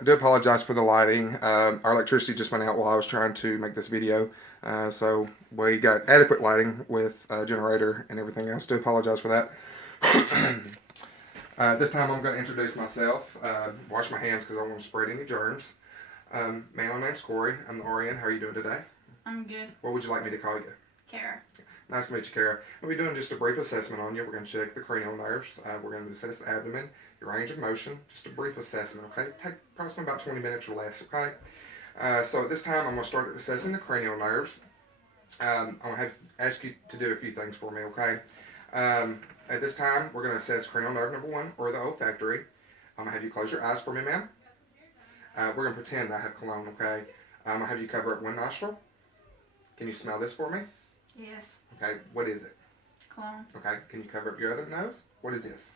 I do apologize for the lighting. Our electricity just went out while I was trying to make this video. So we got adequate lighting with a generator and everything else. Do apologize for that. This time I'm going to introduce myself. Wash my hands because I don't want to spread any germs. Man, my name's Corey. I'm the RN. How are you doing today? I'm good. What would you like me to call you? Kara. Nice to meet you, Kara. We'll be doing just a brief assessment on you. We're going to check the cranial nerves. We're going to assess the abdomen, your range of motion, just a brief assessment, okay? Take approximately about 20 minutes or less, okay? So at this time, I'm going to start assessing the cranial nerves. I'm going to have ask you to do a few things for me, okay? At this time, we're going to assess cranial nerve number 1, or the olfactory. I'm going to have you close your eyes for me, ma'am. We're going to pretend I have cologne, okay? I'm going to have you cover up one nostril. Can you smell this for me? Yes. Okay, what is it? Cologne. Okay, can you cover up your other nose? What is this?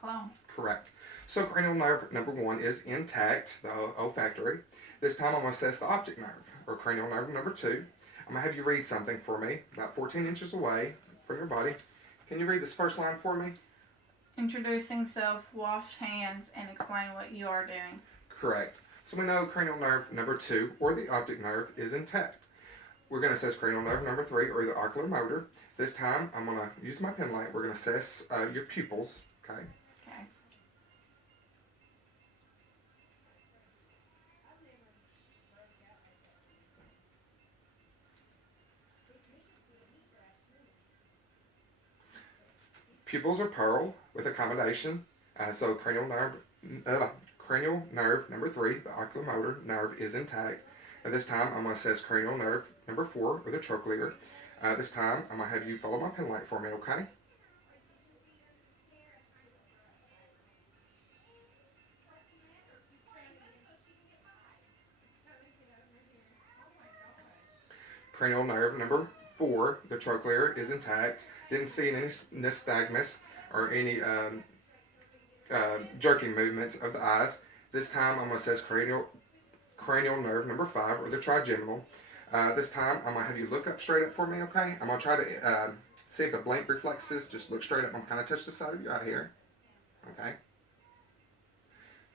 Cologne. Correct. So cranial nerve number 1 is intact, the olfactory. This time I'm going to assess the optic nerve, or cranial nerve number 2. I'm going to have you read something for me, about 14 inches away from your body. Can you read this first line for me? Introducing self, wash hands, and explain what you are doing. Correct. So we know cranial nerve number 2, or the optic nerve, is intact. We're going to assess cranial nerve number 3, or the ocular motor. This time, I'm going to use my pen light. We're going to assess your pupils. Okay. Okay. Pupils are pearl with accommodation. So cranial nerve number 3, the ocular motor nerve, is intact. At this time, I'm going to assess cranial nerve number 4, or the trochlear. This time, I'm going to have you follow my pen light for me, okay? Cranial nerve number 4, the trochlear, is intact. Didn't see any nystagmus or any jerking movements of the eyes. This time, I'm going to assess cranial nerve number 5, or the trigeminal. This time, I'm going to have you look up straight up for me, okay? I'm going to try to see if the blink reflexes. Just look straight up. I'm going to kind of touch the side of your eye here. Okay?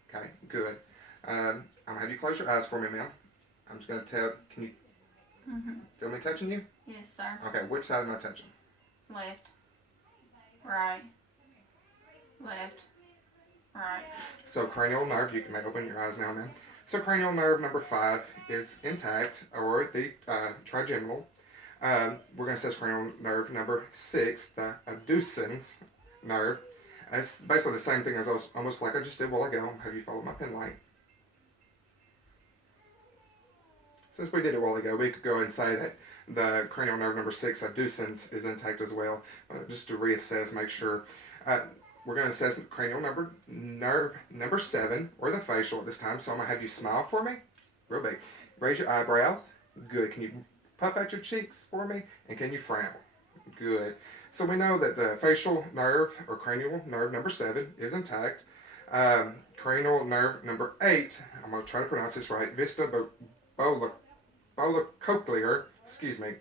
Okay, good. I'm going to have you close your eyes for me, ma'am. I'm just going to tell, can you feel me touching you? Yes, sir. Okay, which side am I touching? Left. Right. Left. Right. So cranial nerve, you can open your eyes now, ma'am. So cranial nerve number 5 is intact, or the trigeminal. We're going to assess cranial nerve number 6, the abducens nerve. It's basically the same thing as almost like I just did a while ago. Have you followed my pen light? Since we did it a while ago, we could go ahead and say that the cranial nerve number 6, abducens, is intact as well. Just to reassess, make sure. We're going to assess cranial nerve number 7, or the facial at this time. So I'm going to have you smile for me, real big. Raise your eyebrows. Good. Can you puff out your cheeks for me? And can you frown? Good. So we know that the facial nerve, or cranial nerve number 7, is intact. Cranial nerve number 8, I'm going to try to pronounce this right, vestibulocochlear, excuse me.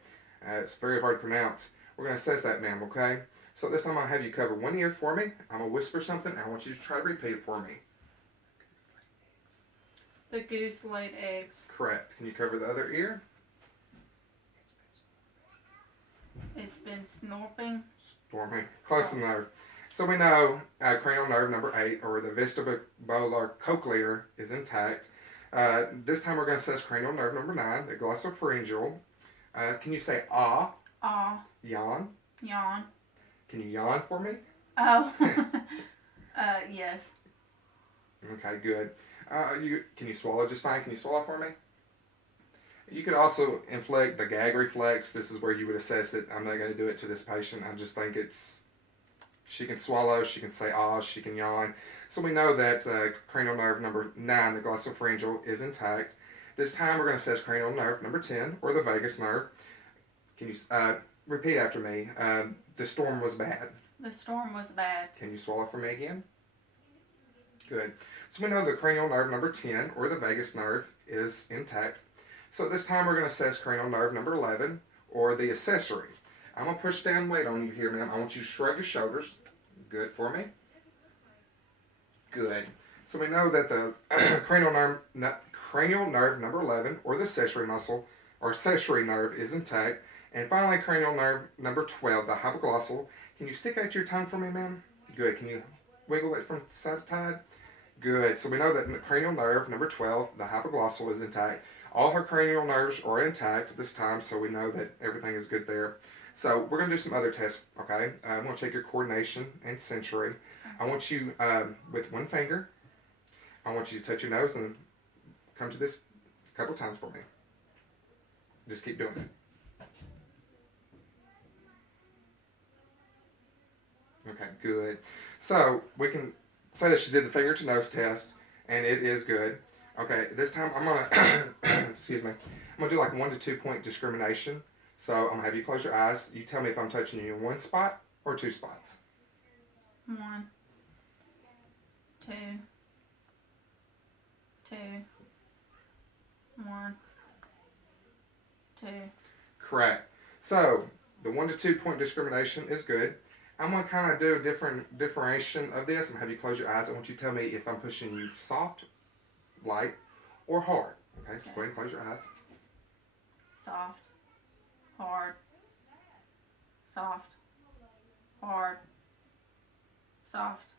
It's very hard to pronounce. We're going to assess that, ma'am, okay? So this time I'll have you cover one ear for me. I'm going to whisper something. I want you to try to repeat it for me. The goose laid eggs. Correct. Can you cover the other ear? It's been snorping. Stormy. Close enough. So we know cranial nerve number 8, or the vestibulocochlear, is intact. This time we're going to assess cranial nerve number 9, the glossopharyngeal. Can you say ah? Ah. Yawn? Yawn. Can you yawn for me? Oh. Yes. Okay, good. Can you swallow just fine? Can you swallow for me? You could also inflict the gag reflex. This is where you would assess it. I'm not going to do it to this patient. I just think she can swallow, she can say ah, she can yawn. So we know that cranial nerve number 9, the glossopharyngeal, is intact. This time we're going to assess cranial nerve number 10, or the vagus nerve. Can you repeat after me? The storm was bad. The storm was bad. Can you swallow for me again? Good. So we know the cranial nerve number 10, or the vagus nerve, is intact. So this time we're going to assess cranial nerve number 11, or the accessory. I'm going to push down weight on you here, ma'am. I want you to shrug your shoulders. Good for me. Good. So we know that the cranial nerve number 11, or the accessory muscle, or accessory nerve, is intact. And finally, cranial nerve number 12, the hypoglossal. Can you stick out your tongue for me, ma'am? Good. Can you wiggle it from side to side? Good. So we know that the cranial nerve number 12, the hypoglossal, is intact. All her cranial nerves are intact this time, so we know that everything is good there. So we're going to do some other tests, okay? I'm going to check your coordination and sensory. I want you, with one finger, I want you to touch your nose and come to this a couple times for me. Just keep doing it. Okay, good. So we can say that she did the finger to nose test, and it is good. Okay, this time I'm gonna excuse me. I'm gonna do like 1 to 2 point discrimination. So I'm gonna have you close your eyes. You tell me if I'm touching you in one spot or two spots. 1, 2, 2, 1, 2. Correct. So the 1 to 2 point discrimination is good. I'm gonna kind of do a different differentiation of this. I'm gonna have you close your eyes. I want you to tell me if I'm pushing you soft, light, or hard. Okay, so go ahead and close your eyes. Soft, hard, soft, hard, soft,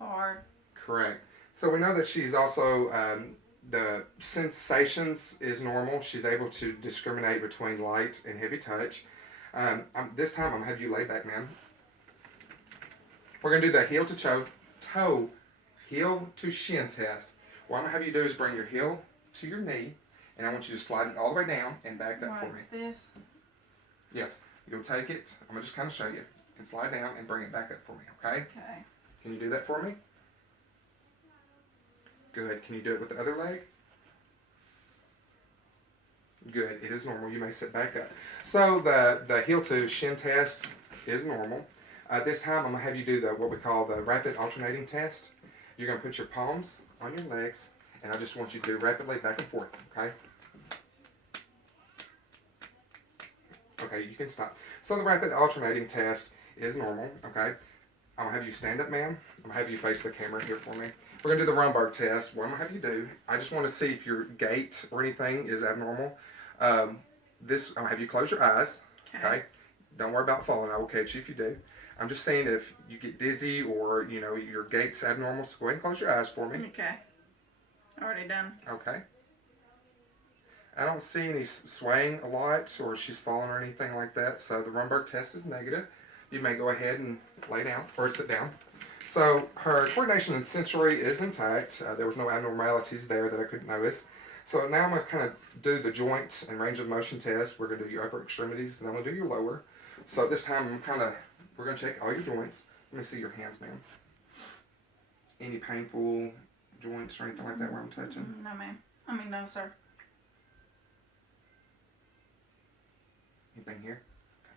hard. Correct. So we know that she's also, the sensations is normal. She's able to discriminate between light and heavy touch. This time I'm going to have you lay back, ma'am. We're going to do the heel to toe, heel to shin test. What I'm going to have you do is bring your heel to your knee, and I want you to slide it all the way down and back up for me. This? Yes. You'll take it. I'm going to just kind of show you. And slide down and bring it back up for me, okay? Okay. Can you do that for me? Good. Can you do it with the other leg? Good. It is normal. You may sit back up. So the heel to shin test is normal. This time I'm going to have you do what we call the rapid alternating test. You're going to put your palms on your legs, and I just want you to do rapidly back and forth, okay? Okay, you can stop. So the rapid alternating test is normal, okay? I'm going to have you stand up, ma'am. I'm going to have you face the camera here for me. We're going to do the Rumberg test. What I'm going to have you do, I just want to see if your gait or anything is abnormal. I'm going to have you close your eyes, okay? Don't worry about falling. I will catch you if you do. I'm just saying if you get dizzy or, you know, your gait's abnormal, so go ahead and close your eyes for me. Okay. Already done. Okay. I don't see any swaying a lot or she's falling or anything like that, so the Rumberg test is negative. You may go ahead and lay down or sit down. So her coordination and sensory is intact. There was no abnormalities there that I could notice. So now I'm going to kind of do the joint and range of motion test. We're going to do your upper extremities, and I'm going to do your lower. So this time we're going to check all your joints. Let me see your hands, ma'am. Any painful joints or anything like that where I'm touching? No, ma'am. No, sir. Anything here? Okay.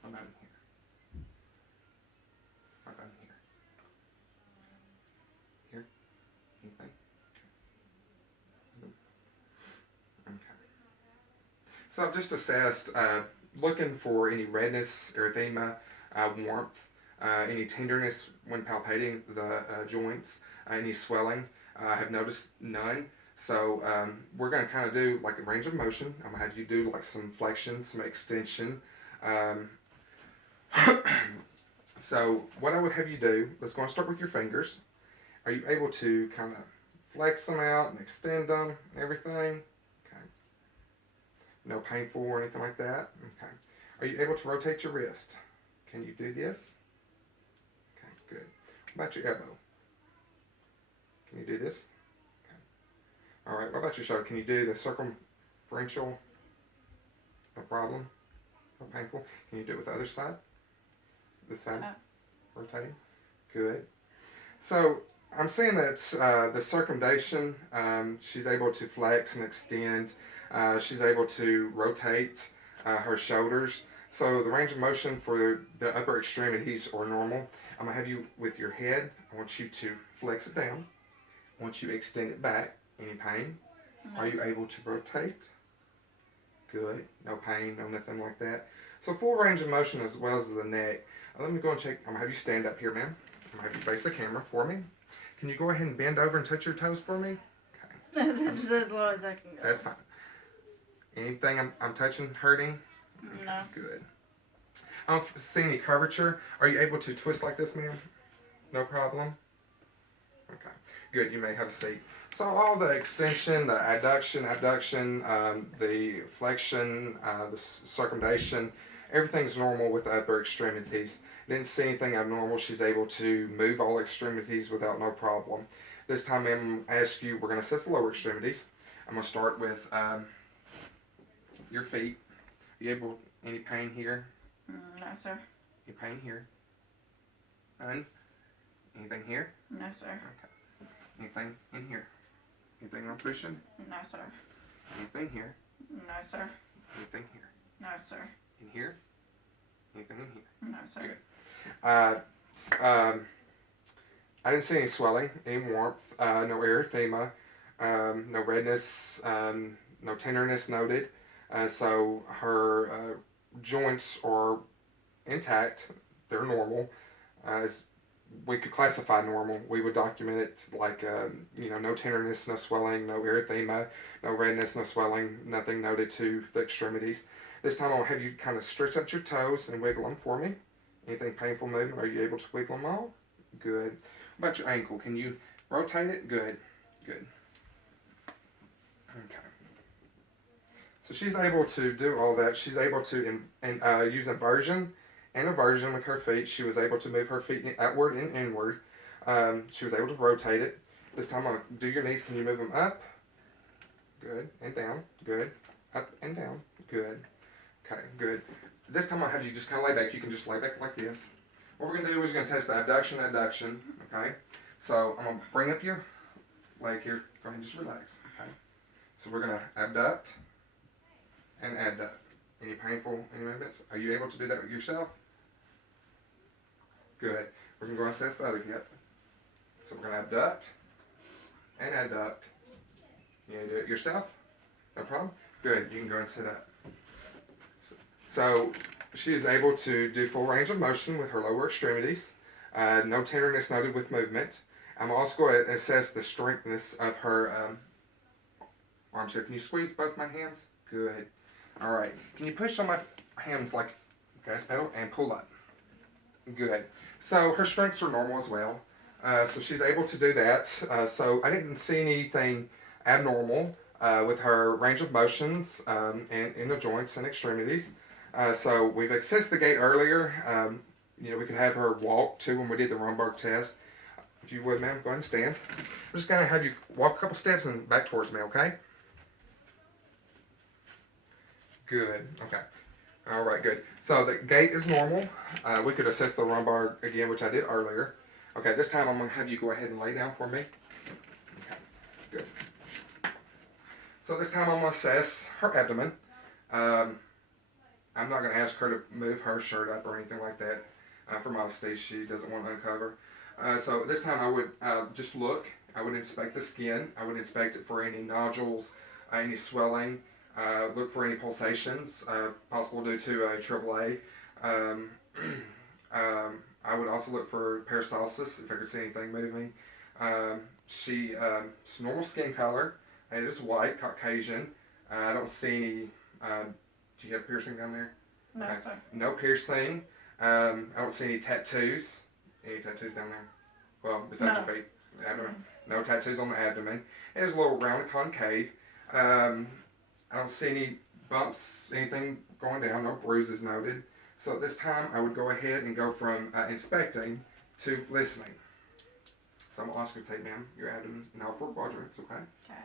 What about in here? What about in here? Here? Anything? Okay. So I've just assessed, looking for any redness, erythema, warmth, any tenderness when palpating the joints, any swelling. I have noticed none. So we're going to kind of do like a range of motion. I'm going to have you do like some flexion, some extension. So what I would have you do, let's go and start with your fingers. Are you able to kind of flex them out and extend them and everything? Okay. No painful or anything like that? Okay. Are you able to rotate your wrist? Can you do this? Okay, good. What about your elbow? Can you do this? All right, what about your shoulder? Can you do the circumferential? No problem? No painful? Can you do it with the other side? This side? Rotating? Good. So I'm seeing that the circumdation, she's able to flex and extend. She's able to rotate her shoulders. So the range of motion for the upper extremities are normal. I'm going to have you with your head. I want you to flex it down. I want you to extend it back. Any pain? No. Are you able to rotate? Good. No pain, no nothing like that. So full range of motion as well as the neck. Let me go and check. I'm going to have you stand up here, ma'am. I'm going to have you face the camera for me. Can you go ahead and bend over and touch your toes for me? This is as low as I can go. That's fine. Anything I'm touching hurting? No. Good. I don't see any curvature. Are you able to twist like this, ma'am? No problem? Okay. Good. You may have a seat. So all the extension, the adduction, abduction, the flexion, the circumdation, everything's normal with the upper extremities. Didn't see anything abnormal. She's able to move all extremities without no problem. This time I'm going to ask you, we're going to assess the lower extremities. I'm going to start with your feet. Are you able, any pain here? No, sir. Any pain here? None? Anything here? No, sir. Okay. Anything in here? Anything I'm pushing? No, sir. Anything here? No, sir. Anything here? No, sir. In here? Anything in here? No, sir. Good. I didn't see any swelling, any warmth, no erythema, no redness, no tenderness noted. So her joints are intact. They're normal. As we could classify normal, we would document it like, no tenderness, no swelling, no erythema, no redness, no swelling, nothing noted to the extremities. This time I'll have you kind of stretch out your toes and wiggle them for me. Anything painful movement, are you able to wiggle them all? Good. What about your ankle? Can you rotate it? Good. Good. Okay. So she's able to do all that. She's able to use inversion and aversion with her feet. She was able to move her feet outward and inward. She was able to rotate it. This time I'll do your knees. Can you move them up? Good. And down. Good. Up and down. Good. Okay, good. This time I'll have you just kind of lay back. You can just lay back like this. What we're going to do is we're going to test the abduction, adduction. Okay? So I'm going to bring up your leg here. Go ahead and just relax. Okay? So we're going to abduct and adduct. Any painful movements? Are you able to do that with yourself? Good. We're going to go assess the other hip. So we're going to abduct and adduct. You going to do it yourself? No problem? Good. You can go and sit up. So she is able to do full range of motion with her lower extremities. No tenderness noted with movement. I'm also going to assess the strengthness of her arms here. Can you squeeze both my hands? Good. All right. Can you push on my hands like gas pedal and pull up? Good. So her strengths are normal as well. So she's able to do that. So I didn't see anything abnormal with her range of motions and in the joints and extremities. So we've assessed the gait earlier. We could have her walk too when we did the Rumberg test. If you would, ma'am, go ahead and stand. I'm just going to have you walk a couple steps and back towards me, okay? Good. Okay. All right, good. So the gait is normal. We could assess the Rumberg again, which I did earlier. Okay, this time I'm going to have you go ahead and lay down for me. Okay, good. So this time I'm going to assess her abdomen. I'm not going to ask her to move her shirt up or anything like that. For modesty, she doesn't want to uncover. So this time I would just look. I would inspect the skin. I would inspect it for any nodules, any swelling. Look for any pulsations, possible due to a AAA. I would also look for peristalsis if I could see anything moving. She normal skin color. It is white, Caucasian. I don't see any. Do you have piercing down there? No, okay. sir. No piercing. I don't see any tattoos. Any tattoos down there? Well, besides your feet. Abdomen. No tattoos on the abdomen. It is a little round and concave. I don't see any bumps, anything going down. No bruises noted. So at this time, I would go ahead and go from inspecting to listening. So I'm going to ask you to take, ma'am, your abdomen in all 4 quadrants, okay? Okay.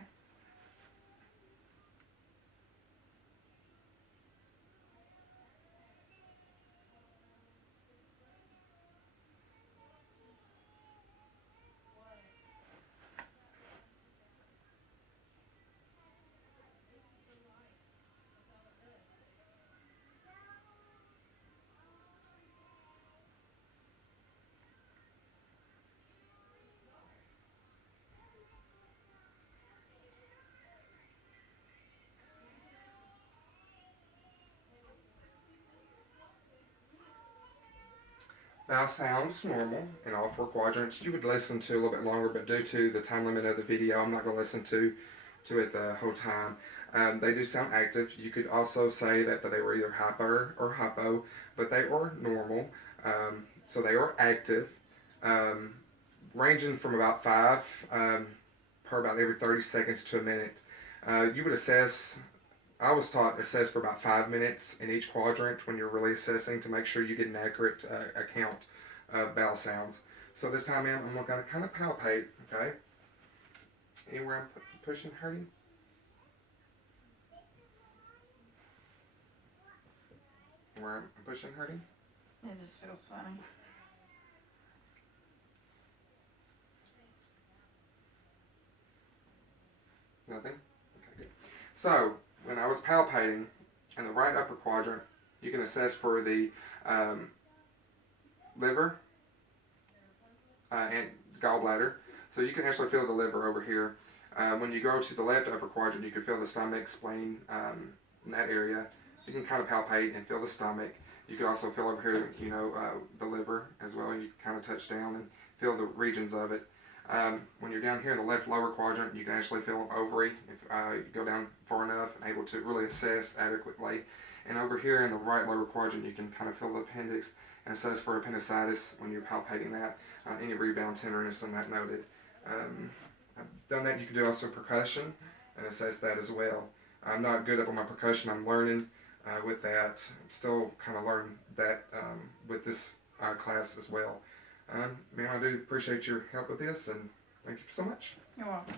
Bowel sounds normal in all 4 quadrants. You would listen to a little bit longer, but due to the time limit of the video, I'm not going to listen to it the whole time. They do sound active. You could also say that they were either hyper or hypo, but they were normal. So they were active, ranging from about 5 per about every 30 seconds to a minute. You would assess, I was taught assess for about 5 minutes in each quadrant when you're really assessing to make sure you get an accurate account of bowel sounds. So this time, ma'am, I'm going to kind of palpate, okay? Anywhere I'm pushing, hurting? Where I'm pushing, hurting? It just feels funny. Nothing? Okay, good. So, when I was palpating in the right upper quadrant, you can assess for the liver and gallbladder. So you can actually feel the liver over here. When you go to the left upper quadrant, you can feel the stomach, spleen in that area. You can kind of palpate and feel the stomach. You can also feel over here, the liver as well. You can kind of touch down and feel the regions of it. When you're down here in the left lower quadrant, you can actually feel ovary if you go down far enough and able to really assess adequately. And over here in the right lower quadrant, you can kind of feel the appendix and assess for appendicitis when you're palpating that. Any rebound tenderness in that noted. I've done that. You can do also percussion and assess that as well. I'm not good up on my percussion. I'm learning with that. I'm still kind of learning that with this class as well. Man, I do appreciate your help with this, and thank you so much. You're welcome.